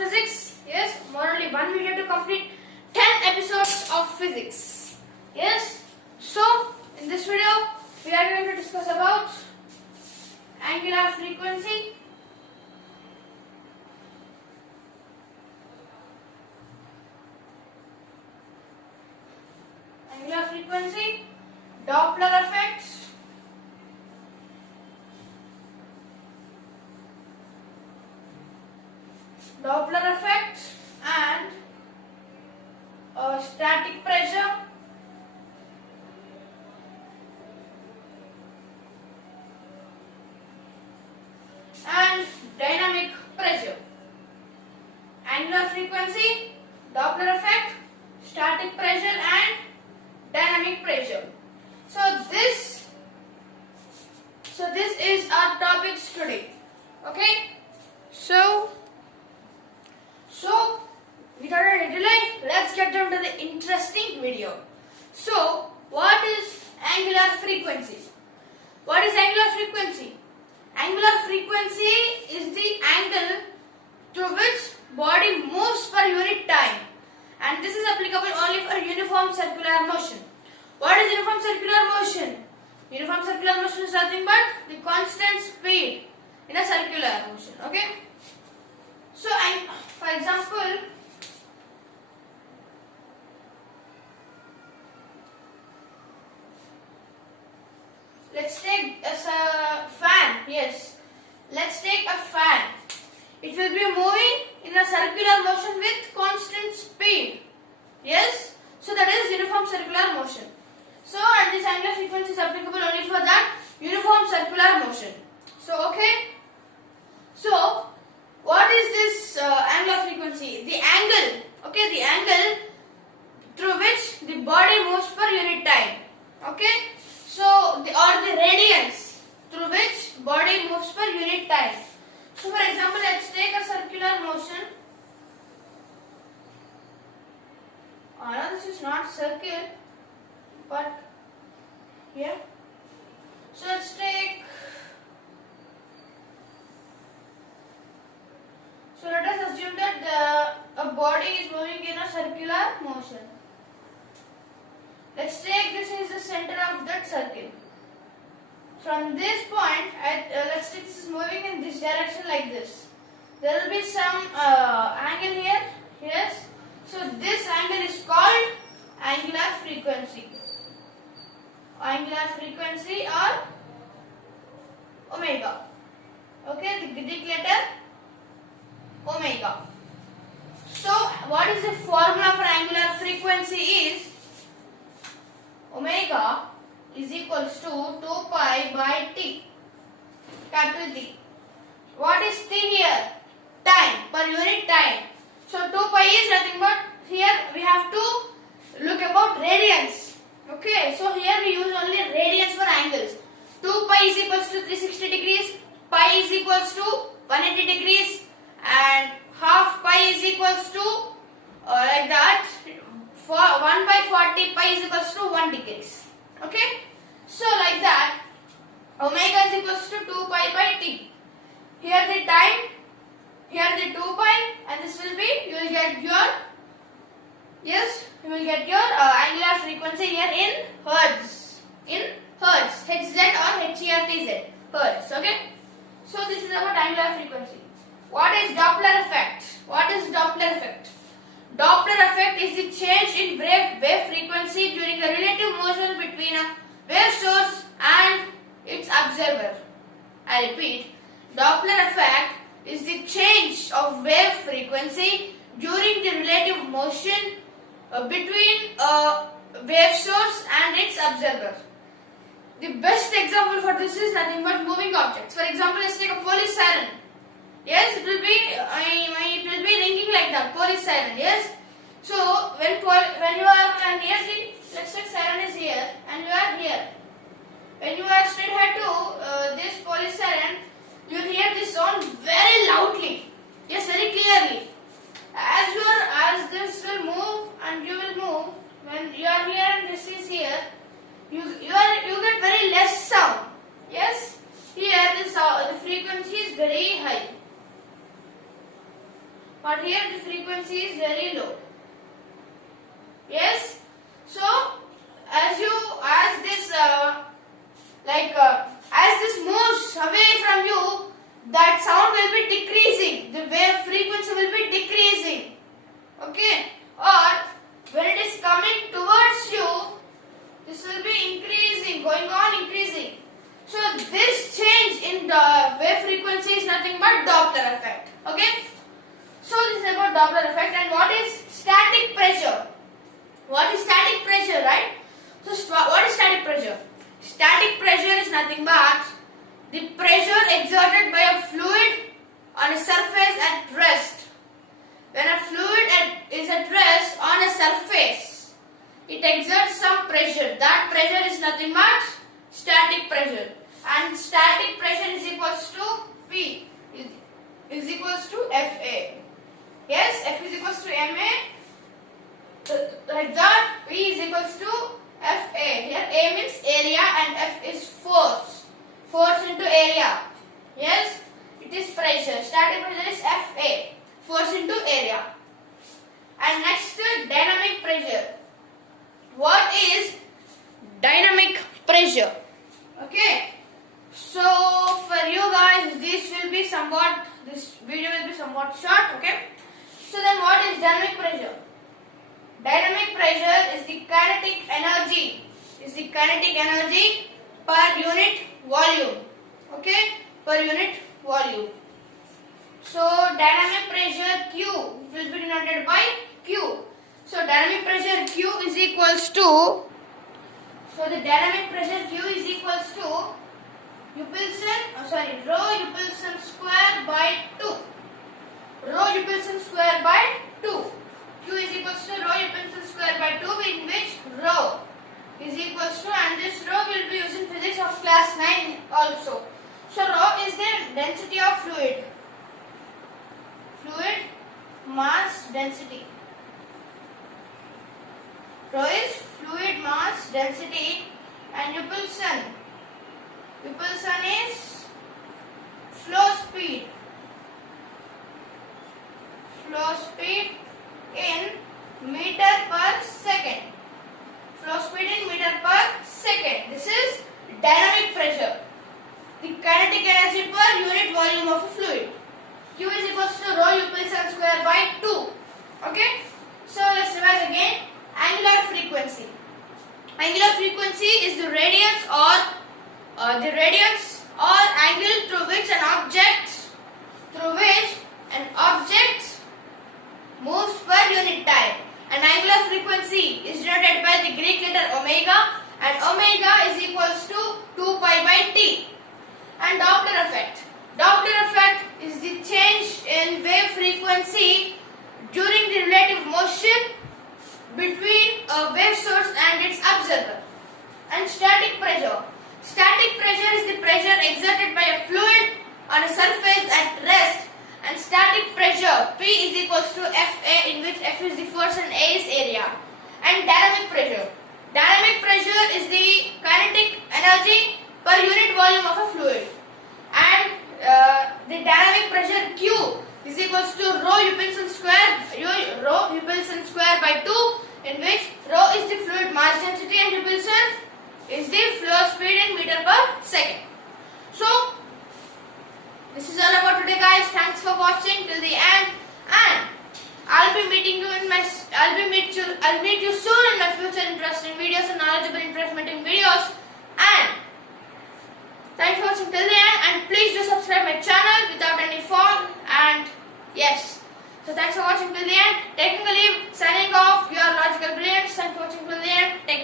physics. Yes, more only one video to complete 10 episodes of physics. Yes, so in this video we are going to discuss about angular frequency, Doppler effect, and static pressure, and dynamic pressure. Angular frequency, Doppler effect, static pressure and dynamic pressure. So this is our topics today. Okay? So without any delay, let's get down to the interesting video. So what is angular frequency? What is angular frequency? Angular frequency is the angle through which body moves per unit time, and this is applicable only for uniform circular motion. What is uniform circular motion? Uniform circular motion is nothing but the constant speed in a circular motion. Okay. So, for example, let's take a fan. Yes, let's take a fan. It will be moving in a circular motion with constant speed. Yes, so that is uniform circular motion. So, and this angular frequency is applicable only for that uniform circular motion. So, okay. So, what is this angular frequency? The angle. Okay, the angle through which the body moves per unit time. Okay. So, the radians through which body moves per unit time. So, for example, let's take a circular motion. Now this is not circle, but here. So let's take. So let us assume that a body is moving in a circular motion. Let's take this is the center of that circle. From this point, let's take this is moving in this direction like this. There will be some angle here. Yes. So this angle is called angular frequency. Angular frequency or omega. Okay, the Greek letter omega. So what is the formula for angular frequency is omega is equals to 2 pi by t, capital T. What is t here? Time, per unit time. So 2 pi is nothing but, here we have to look about radians. Okay, so here we use only radians for angles. 2 pi is equals to 360 degrees, pi is equals to 180 degrees, and half pi is equals to like that. For 1 by 40 pi is equals to 1 degrees. Okay, so like that, omega is equals to 2 pi by t. Here the time, here the 2 pi, and this will be, you will get your, yes, you will get your angular frequency here in hertz. In hertz, Hz or Hertz, hertz. Okay, so this is about angular frequency. What is Doppler effect? What is Doppler effect? Doppler effect is the change in wave frequency during the relative motion between a wave source and its observer. I repeat, Doppler effect is the change of wave frequency during the relative motion between a wave source and its observer. The best example for this is nothing but moving objects. For example, let's take a police siren. Yes, it will be ringing like that, police siren. Yes. So when you are near the, let's say siren is here and you are here. When you are straight ahead to this police siren, you will hear this sound very loudly. Yes, very clearly. As this will move and you will move, when you are here and this is here, you get very less sound. Yes. Here the frequency is very high. but here the frequency is very low. Yes. So as this moves away from you, that sound will be decreasing. The wave frequency will be decreasing. Okay. Or when it is coming towards you, this will be increasing, going on increasing. So this change in the wave frequency is nothing but Doppler effect. Okay. So this is about Doppler effect. And what is static pressure? What is static pressure, right? So what is static pressure? Static pressure is nothing but the pressure exerted by a fluid on a surface at rest. When a fluid is at rest on a surface, it exerts some pressure. That pressure is nothing but static pressure. And static pressure is equals to P is equals to Fa. Yes, F is equals to Ma. Like that, P is equals to Fa. Here A means area and F is force. Force into area. Yes, it is pressure. Static pressure is Fa. Force into area. And next, dynamic pressure. What is dynamic pressure? Okay. So for you guys, this video will be somewhat short. Okay. So then, what is dynamic pressure? Dynamic pressure is the kinetic energy. Per unit volume. Okay, per unit volume. So dynamic pressure Q will be denoted by Q. So dynamic pressure Q is equals to. So the dynamic pressure Q is equals to rho Upsilon square by 2. Rho Upsilon square by 2. Q is equals to rho Upsilon square by 2, in which rho is equals to, and this rho will be used in physics of class 9 also. So rho is the density of fluid. Fluid mass density. Rho is fluid mass density, and Upsilon is flow speed. Flow speed in meter per second. Flow speed in meter per second. This is dynamic pressure. The kinetic energy per unit volume of a fluid. Q is equals to rho Upsilon square by 2. Okay. So let's revise again. Angular frequency. Angular frequency is the radius or angle through which an object moves per unit time. And angular frequency is denoted by the Greek letter omega, and omega is equals to 2 pi by t. And Doppler effect. Doppler effect is the change in wave frequency during the relative motion between a wave source and its observer. And static pressure. Static pressure is the pressure exerted by a fluid on a surface at rest. And static pressure P is equals to Fa, in which F is the force and A is area. And dynamic pressure. Dynamic pressure is the kinetic energy per unit volume of a fluid. And the dynamic pressure Q is equals to rho Upsilon square by 2, in which rho is the fluid mass density and Upsilon is the flow speed in meter per second. So this is all about today, guys. Thanks for watching till the end, and I'll meet you soon in my future interesting videos and knowledgeable informative videos. And thanks for watching till the end, and please do subscribe my channel without any fault. And yes, so thanks for watching till the end. Taking a leave, signing off. Your logical brilliance. Thanks for watching till the end. Take